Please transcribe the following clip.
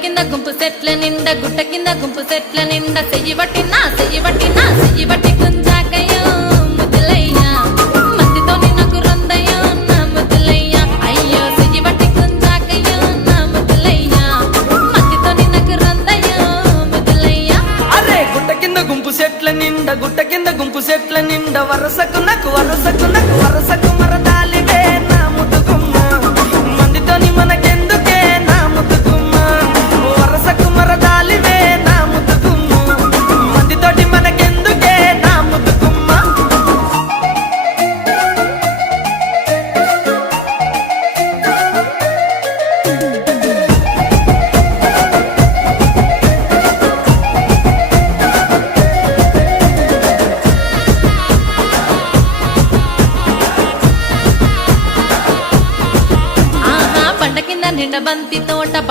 కింద గుంపు సెట్ల నిండా గుట్ట కింద గుంపు సెట్ల నిండా చెయ్యి బట్టి గుంజాకయ్యో ముద్దులయ్యా మందితో నాకు రొందయ్యో నా ముద్దులయ్యా అయ్యో చెయ్యి బట్టి గుంజాకయ్యో నా ముద్దులయ్యా మందితో నాకు రొందయ్యో ముద్దులయ్యా అరే గుట్ట కింద గుంపు సెట్ల నిండా వరసకు మరదాలివే నా ముద్దుగుమ్మ మందితోని మనకెందుకే నా ముద్దుగుమ్మ వరసకు మరదాలివే నా ముద్దుగుమ్మ మందితోటి మనకెందుకే నా ముద్దుగుమ్మ బండ కింద నిండ బంతి తోట